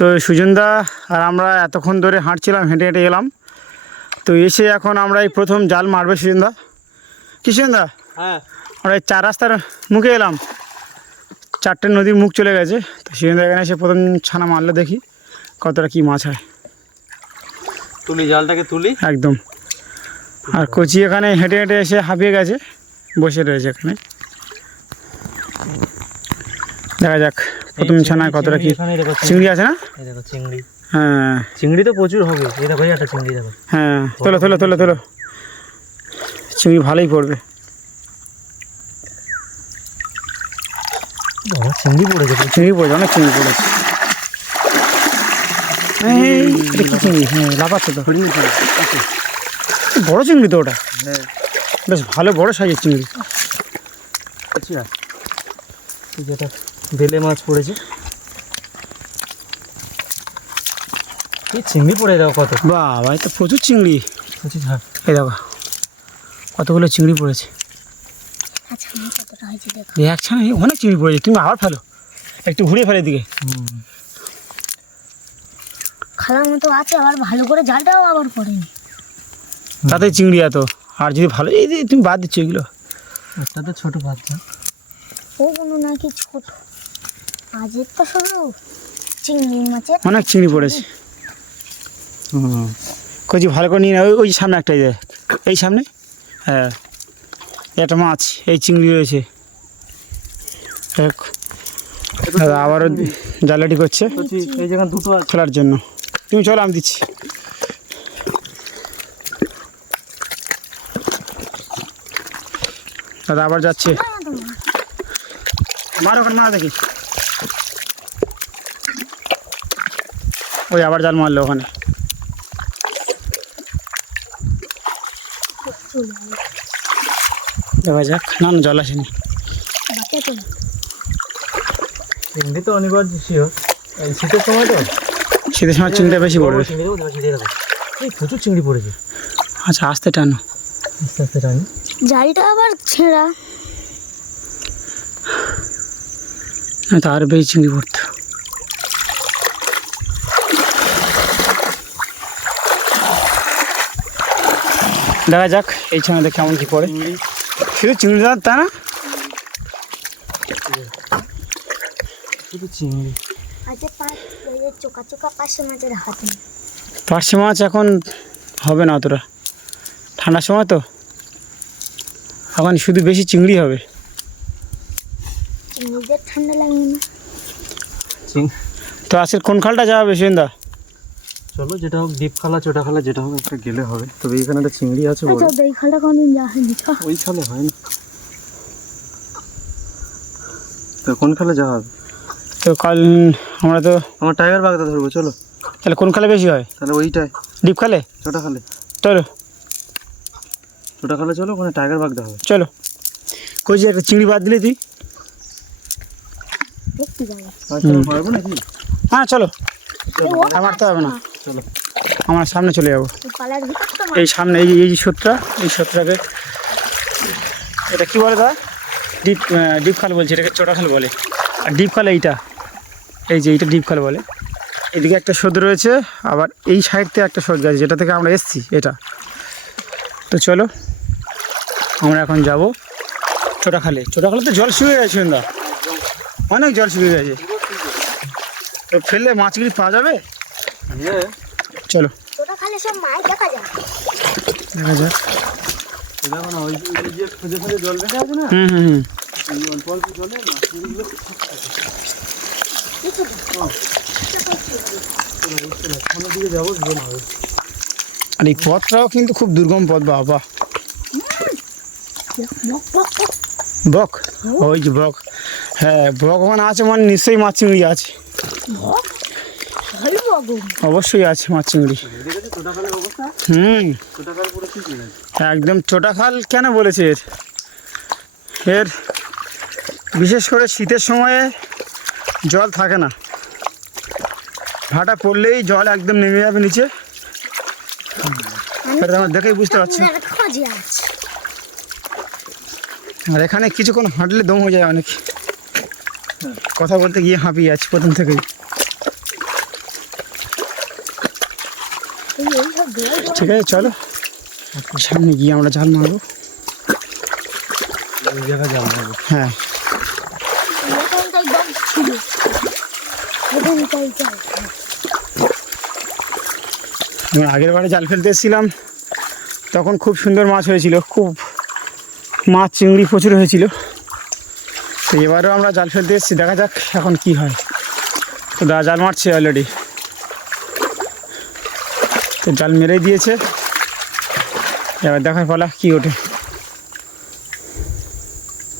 তো সুজনদা আর আমরা এতক্ষণ ধরে হাঁটছিলাম হেঁটে হেঁটে এলাম। তো এসে এখন আমরা এই প্রথম জাল মারবে সুজনদা। কি সুজনদা? হ্যাঁ। আমরা এই চার রাস্তার মুখে এলাম। চারটে নদীর মুখ চলে গেছে। তো সুজনদা এখানে এসে প্রথম ছানা মারলে দেখি কতটা কি মাছ হয়। তুলি জালটাকে তুলি। একদম। আর কচি এখানে হেঁটে হেঁটে এসে হাঁপিয়ে গেছে বসে রয়েছে এখানে। দেখা যাক। প্রথম ছানায় কতটা কি? চিংড়ি। আছে না? দেখো চিংড়ি। হ্যাঁ। চিংড়ি তো প্রচুর হবে। এই দেখো একটা চিংড়ি দেখো। হ্যাঁ তোলো তোলো তোলো তোলো। চিংড়ি ভালোই পড়বে। চিংড়ি পড়েছে চিংড়ি পড়েছে অনেক চিংড়ি পড়েছে। এই, কি চিংড়ি? হ্যাঁ লাফাচ্ছে তো। বড় চিংড়ি তো ওটা। হ্যাঁ। বেশ ভালো বড় সাইজের চিংড়ি। আচ্ছা। বেলে মাছ পড়েছে। এই চিংড়ি পড়ে দাও কত। বাবা তো প্রচুর চিংড়ি। বলছিস হ্যাঁ। এই দেখো কতগুলো চিংড়ি পড়েছে। আচ্ছা দেখো। এই একখানে অনেক চিংড়ি পড়েছে তুমি আবার ফেলো। একটু ঘুরে ফেলে দিকে হুম। খালার মতো আছে আবার ভালো করে জালটাও আবার পড়েনি তাতে চিংড়ি এত আর যদি ভালো এই তুমি বাদ দিচ্ছ এগুলো। একটা তো ছোট বাচ্চা। ও কোনো নাকি ছোট। আজের তো শুধু চিংড়ি মাছের অনেক চিংড়ি পড়েছে হুম কচি ভালো করে নিয়ে ওই ওই সামনে একটা এই এই সামনে হ্যাঁ একটা মাছ এই চিংড়ি রয়েছে দেখ, আবারও জালাটি করছে এই জায়গা দুটো আছে খেলার জন্য তুমি চলো আমি দিচ্ছি দাদা আবার যাচ্ছে মার ওখানে মারা দেখি ওই আবার জাল মারলো ওখানে। দেখা যাক। না না জল আসেনি। চিংড়ি তো অনিবার্য এই শীতের সময় তো? শীতের সময় চিংড়িটা বেশি পড়বে। প্রচুর চিংড়ি পড়েছে। আচ্ছা আস্তে টানো। আস্তে আস্তে টানি। জালটা আবার ছেঁড়া। না তো আরও বেশি চিংড়ি পড়তো। দেখা যাক এই ছবিতে কেমন কি পড়ে শুধু চিংড়ি দাঁত তা না? শুধু চিংড়ি। আজকে পাঁচ এই যে চোকা চোকা পাশে মাছের হাত নেই। পার্শে মাছ এখন হবে না অতটা। ঠান্ডার সময় তো। এখন শুধু বেশি চিংড়ি হবে। ঠান্ডা লাগবে না। তো আজকের কোন খালটা যাওয়া হবে সুন্দা চলো যেটা হোক ডিপ খালা চোটা খালা যেটা হোক একটা গেলে হবে। তবে এখানে একটা চিংড়ি আছে বড় আচ্ছা এই খালটা কোনদিন যাওয়া হয়নি ওই খালে হয় না। তো কোন খালে যাওয়া হবে? তো কাল আমরা তো আমার টাইগার বাগদা ধরবো চলো। তাহলে কোন খালে বেশি হয়? তাহলে ওইটাই। ডিপ খালে? ছোটা খালে। চলো। ছোটা খালে চলো ওখানে টাইগার বাগদা হবে। চলো। কই যে একটা চিংড়ি বাদ দিলি তুই? আচ্ছা হ্যাঁ চলো। আমার তো হবে না। চলো। আমার সামনে চলে যাব। এই সামনে এই যে এই যে সূত্রটা এই সূত্রটাকে এটা কি বলে দাদা? ডিপ ডিপ খাল বলছে এটাকে চোটা খাল বলে। আর ডিপ খাল এইটা। এই যে এইটা ডিপ খাল বলে। এদিকে একটা সদ রয়েছে আবার এই সাইড থেকে একটা সদ গেছে যেটা থেকে আমরা এসছি এটা। তো চলো আমরা এখন যাব চোটা খালে। চোটা খালে তো জল শুকিয়ে গেছে না অনেক জল শুকিয়ে গেছে। তো ফেললে মাছগুলি পাওয়া যাবে? চলো। দেখা যাক। হুম হুম হুম। আর এই পথটাও কিন্তু খুব দুর্গম পথ বাবা। বক। ওই যে বক। হ্যাঁ বক ওখানে আছে মানে নিশ্চয়ই মাছ চিংড়ি আছে। অবশ্যই আছে মাছ চিংড়ি। ছোটা হুম। আছে একদম চোটা খাল কেন বলেছে এর? এর বিশেষ করে শীতের সময়ে জল থাকে না। ভাটা পড়লেই জল একদম নেমে যাবে নিচে। আমরা দেখেই বুঝতে পারছি। আর এখানে কিছুক্ষণ হাঁটলে দম হয়ে যায় অনেক। কথা বলতে গিয়ে হাঁপিয়ে যাচ্ছে প্রথম থেকেই এই এইসব দেওয়াই দেওয়া ঠিক আছে চলো। সামনে গিয়ে আমরা জাল মারবো হ্যাঁ। আগের বারে জাল ফেলতে এসেছিলাম, তখন খুব সুন্দর মাছ হয়েছিল, খুব মাছ চিংড়ি প্রচুর হয়েছিল। তো এবারেও আমরা জাল ফেলতে এসেছি, দেখা যাক এখন কি হয়। তো দা, জাল মারছে অলরেডি জাল মেরে দিয়েছে। এবার দেখার পালা কি ওঠে।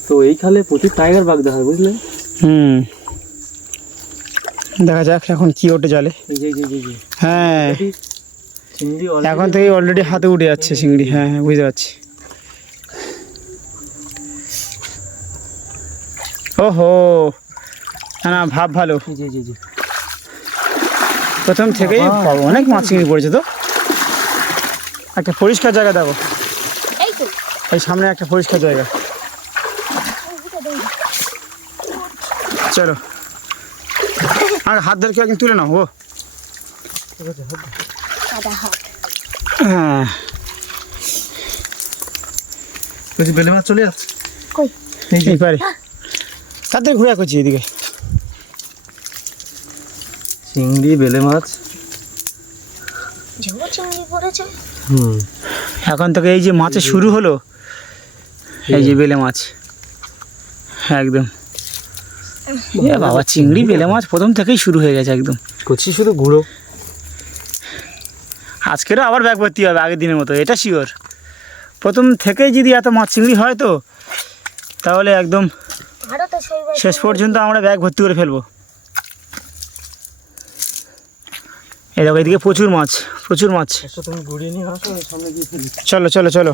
তো এই খালে প্রচুর টাইগার বাঘ দেখা বুঝলে? হুম। দেখা যাক এখন কি ওঠে জালে। হ্যাঁ। এখন থেকে অলরেডি হাতে উঠে যাচ্ছে চিংড়ি হ্যাঁ হ্যাঁ বুঝতে পারছি। ওহো! না ভাব ভালো। যে, এই যে প্রথম থেকেই অনেক মাছ চিংড়ি পড়েছে তো। একটা পরিষ্কার জায়গা দেখো। এই সামনে একটা পরিষ্কার জায়গা। চলো। আর হাত ধরে কেউ একদিন তুলে নাও ও। হ্যাঁ। বলছি বেলে মাছ চলে যাচ্ছে। এই পারে। তাদের ঘুরে করছি এদিকে। চিংড়ি বেলে মাছ। হুম। এখন থেকে এই যে মাছের শুরু হলো এই যে বেলে মাছ। একদম। এ বাবা চিংড়ি বেলে মাছ প্রথম থেকেই শুরু হয়ে গেছে একদম। কচি শুধু গুঁড়ো? আজকেরও আবার ব্যাগ ভর্তি হবে আগের দিনের মতো এটা শিওর প্রথম থেকেই যদি এত মাছ চিংড়ি হয় তো তাহলে একদম শেষ পর্যন্ত আমরা ব্যাগ ভর্তি করে ফেলব। এই দেখো এদিকে প্রচুর মাছ। প্রচুর মাছ। চলো চলো চলো।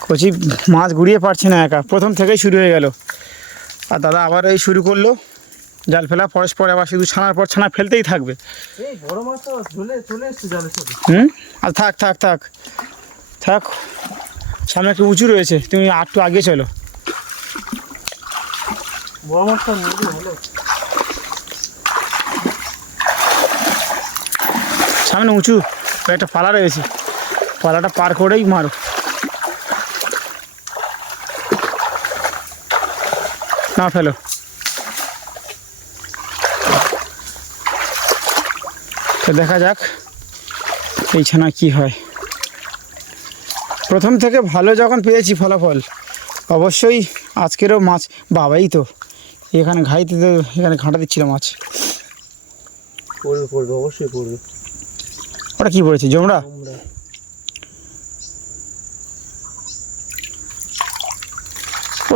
কচি মাছ ঘুরিয়ে পারছে না একা। প্রথম থেকেই শুরু হয়ে গেল। আর দাদা আবার এই শুরু করল। জাল ফেলা পরস্পর আবার শুধু ছানার পর ছানা ফেলতেই থাকবে। হুম? আর থাক থাক থাক। থাক। সামনে একটু উঁচু রয়েছে। তুমি আর একটু আগে চলো। বড় মাছটা নিয়ে গেলে ভালো সামনে উঁচু। একটা পালা রয়েছে। পালাটা পার করেই মারো। না, ফেলো। তো দেখা যাক এই ছানা কি হয়। প্রথম থেকে ভালো যখন পেয়েছি ফলাফল, অবশ্যই আজকেরও মাছ বাবাই তো। এখানে ঘাইতে তো, এখানে ঘাঁটা দিচ্ছিল মাছ। পড়বে পড়বে অবশ্যই পড়বে ওটা কি পড়েছে জমরা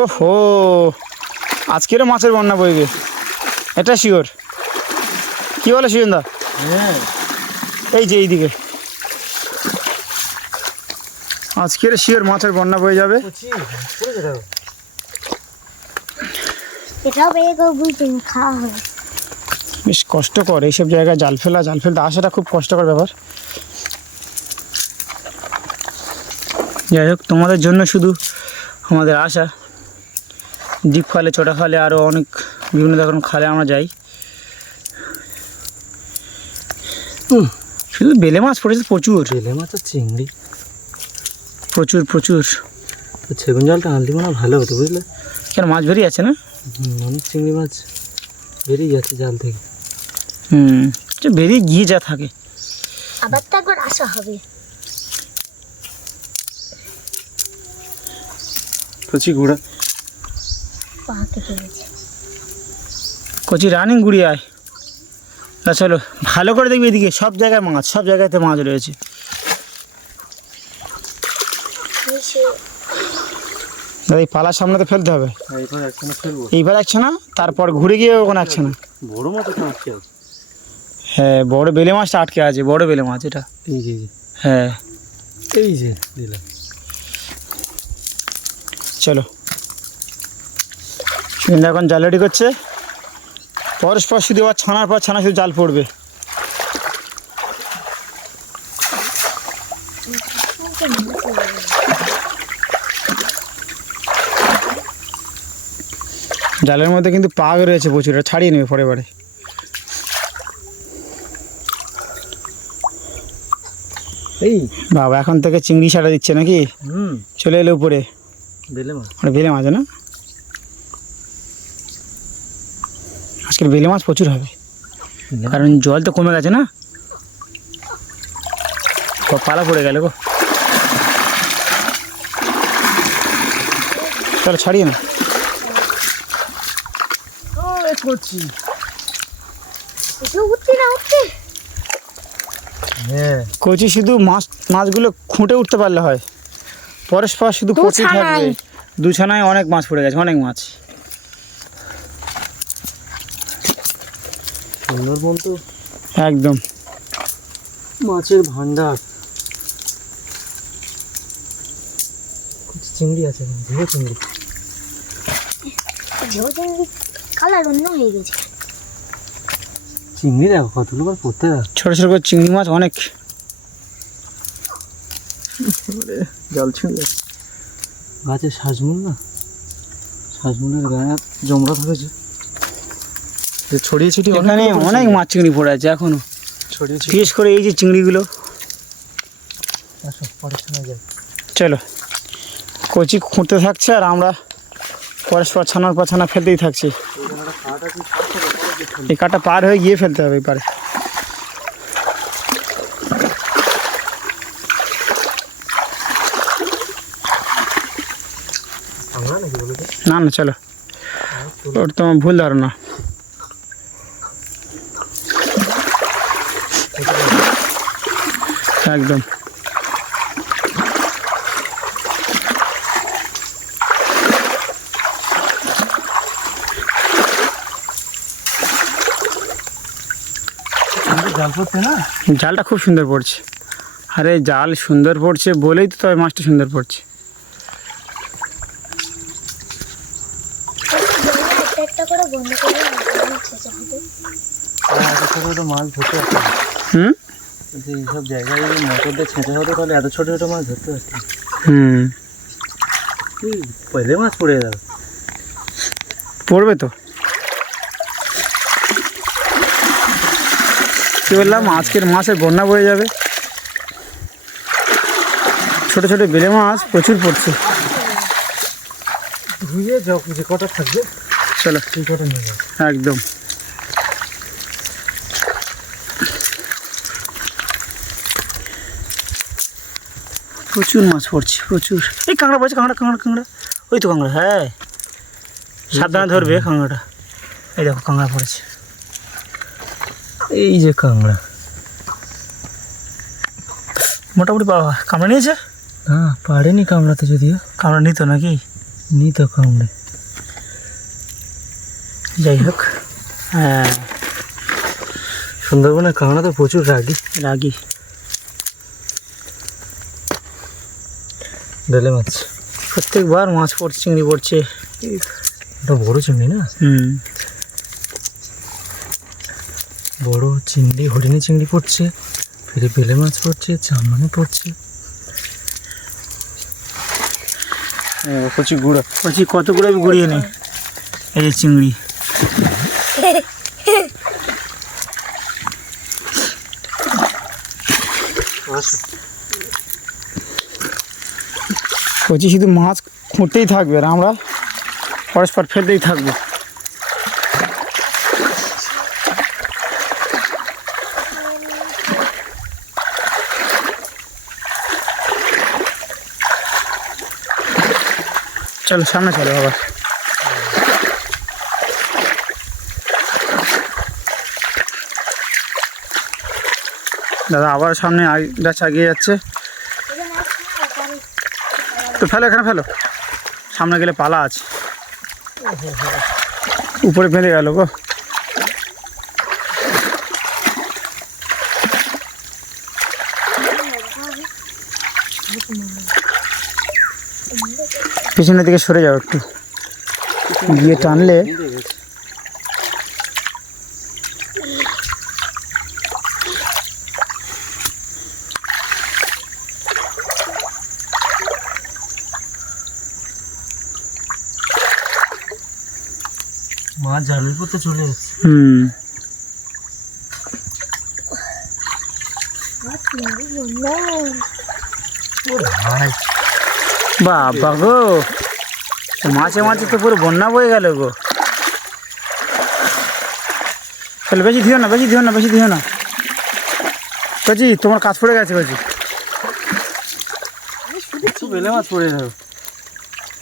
ওহো আজকেরও মাছের বন্যা বইবে। এটা শিওর? কি বলে সুজনদা? হ্যাঁ। এই যে এইদিকে। আজকের শিওর মাছের বন্যা বয়ে যাবে। বেশ কষ্টকর এইসব জায়গায় জাল ফেলা জাল ফেলতে আসাটা খুব কষ্টকর ব্যাপার। যাই হোক তোমাদের জন্য শুধু আমাদের আশা। ডিপ খালে ছোটা খালে আরও অনেক বিভিন্ন ধরনের খালে আমরা যাই। শুধু বেলে মাছ পড়েছে প্রচুর। বেলে মাছ আর চিংড়ি। প্রচুর প্রচুর। সেগুন জালটা আনলি মনে ভালো হতো বুঝলে? কেন মাছ বেরিয়ে আছে না? অনেক চিংড়ি মাছ বেরিয়ে যাচ্ছে জাল থেকে। হুম যে বেরিয়ে গিয়ে যা থাকে। আবার তো একবার আসা হবে। কচি গেছে কচি রানিং গুড়িয়ে আয়। না চলো ভালো করে দেখবি এদিকে সব জায়গায় মাছ সব জায়গাতে মাছ রয়েছে। দাদা পালার সামনে তো ফেলতে হবে। এইবার একছে না তারপর ঘুরে গিয়ে ওখানে একছে না বড় মাছ আটকে আছে। হ্যাঁ বড় বেলে মাছটা আটকে আছে বড় বেলে মাছ এটা। হ্যাঁ। এই যে দিলাম। চলো। এখন জাল রেডি করছে। পরস্পর শুধু আবার ছানার পর ছানা শুধু জাল পড়বে। জালের মধ্যে কিন্তু পাগ রয়েছে প্রচুর ছাড়িয়ে নেবে পরে পরে। এই। বাবা এখন থেকে চিংড়ি সারা দিচ্ছে নাকি? হুম। চলে এলো উপরে। বেলে মাছ? ওটা বেলে মাছ না? আজকের বেলে মাছ প্রচুর হবে। কারণ জল তো কমে গেছে না? পালা পড়ে গেল গো। চলো ছাড়িয়ে না করছি। এসব উঠতে না উঠতে। হ্যাঁ। কচি শুধু মাছ মাছগুলো খুঁটে উঠতে পারলে হয়। পরস্পর শুধু পড়তেই থাকবে। দুছানায়। অনেক মাছ পড়ে গেছে অনেক মাছ। সুন্দরবন তো একদম। মাছের ভান্ডার। চিংড়ি আছে ঝিঙে চিংড়ি। ঝেউ চিংড়ি কালার অন্য হয়ে গেছে। চিংড়ি দেখো কতগুলো পড়তে দেখো। ছোট ছোট করে চিংড়ি মাছ অনেক। জল ছিঁড়ে গাছে সাজমুল না? সাজমুলের গায়ে জমরা ধরেছে। যে ছড়িয়ে ছিটিয়ে এখানে অনেক মাছ চিংড়ি পড়ে আছে এখনও। ছড়িয়ে বিশেষ করে এই যে চিংড়িগুলো। চলো। কচি খুঁটতে থাকছে আর আমরা পরস্পর ছানার পর ছানা ফেলতেই থাকছি। এই কাটা পার হয়ে গিয়ে ফেলতে হবে এবারে। আমরা নাকি বলে তো না না চলো। ওর তোমার ভুল ধারণা। একদম। জালটা খুব সুন্দর পড়ছে। আরে জাল সুন্দর পড়ছে বলেই তো তবে মাছটা সুন্দর পড়ছে একটা একটা করে বন্ধ করে ছেঁচা হবে এত ছোটো মাছ ধরতে হুম? যে এইসব জায়গায় যদি মোটর দিয়ে ছেঁচা হতো তাহলে এত ছোটো ছোটো মাছ ধরতে পারতাম হুম। পয়লে মাছ পড়ে যাবে পড়বে তো। কি বললাম আজকের মাসে বন্যা বয়ে যাবে। ছোট ছোট বেলে মাছ প্রচুর পড়ছে। ধুয়ে যখন যে কটা থাকবে চলো। কটা নিয়ে একদম। প্রচুর মাছ পড়ছে প্রচুর। এই কাঁকড়া পড়ছে কাঁকড়া কাঁকড়া কাঁকড়া। ওই তো কাঁকড়া হ্যাঁ। সাবধানে ধরবে কাঁকড়াটা। এই দেখো কাঁকড়া পড়েছে। এই যে কাঁকড়া। মোটামুটি বাবা কামড়া নিয়েছে? না পারেনি কামড়াতে যদিও। কামড়া নিত নাকি? নিত কামড়ে যাই হোক। হ্যাঁ। সুন্দরবনের কাঁকড়া তো প্রচুর রাগি। রাগি। বেলে মাছ। প্রত্যেকবার মাছ পড়ছে চিংড়ি পড়ছে। ওটা বড় চিংড়ি না? হুম। বড় চিংড়ি হরিণী চিংড়ি পড়ছে ফিরে বেলে মাছ পড়ছে চামানে পড়ছে। কচি গুঁড়ো কচি কত গুঁড়ো আমি গুঁড়িয়ে নিই? এই চিংড়ি। কচি শুধু মাছ খুঁটতেই থাকবে আর আমরা পরস্পর ফেলতেই থাকব চলো সামনে চলো বাবা দাদা আবার সামনে আগ- গাছ আগিয়ে যাচ্ছে তো ফেলো, এখানে ফেলো। সামনে গেলে পালা আছে। উপরে বেঁধে গেল গো। পিছনের দিকে সরে যাও একটু। গিয়ে টানলে মাছ জালের পথে চলে যাচ্ছে। হুম। বাবা গো। মাঝে মাঝে তো পুরো বন্যা বয়ে গেল গো। তাহলে বেশি দিও না বেশি দিও না বেশি দিও না। কাজি তোমার কাজ পড়ে গেছে কাজি মাছ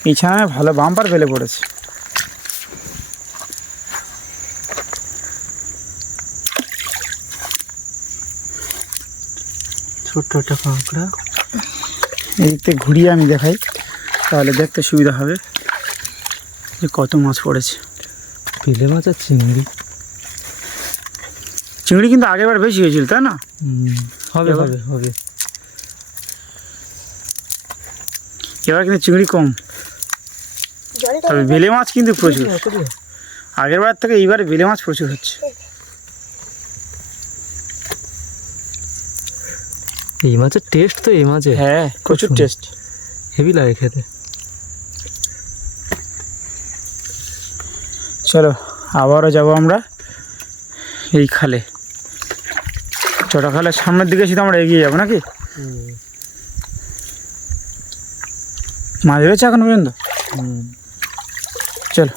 পিছনে ভালো বাম্পার ফেলে পড়েছে। ছোট্ট একটা কাঁকড়া এই দিক থেকে ঘুরিয়ে আমি দেখাই তাহলে দেখতে সুবিধা হবে যে কত মাছ পড়েছে। বেলে মাছ আর চিংড়ি। চিংড়ি কিন্তু আগেরবার বেশি হয়েছিল তাই না? হবে হবে হবে। এবার কিন্তু চিংড়ি কম। তবে বেলে মাছ? কিন্তু প্রচুর। আগেরবার থেকে এইবার বেলে মাছ প্রচুর হচ্ছে। এই মাছের টেস্ট তো এই মাছের হ্যাঁ প্রচুর টেস্ট হেভি লাগে খেতে। চলো আবারও যাব আমরা এই খালে। ছোটো খালের সামনের দিকে শুধু আমরা এগিয়ে যাব নাকি? মাছ ধরেছে এখন পর্যন্ত? চলো।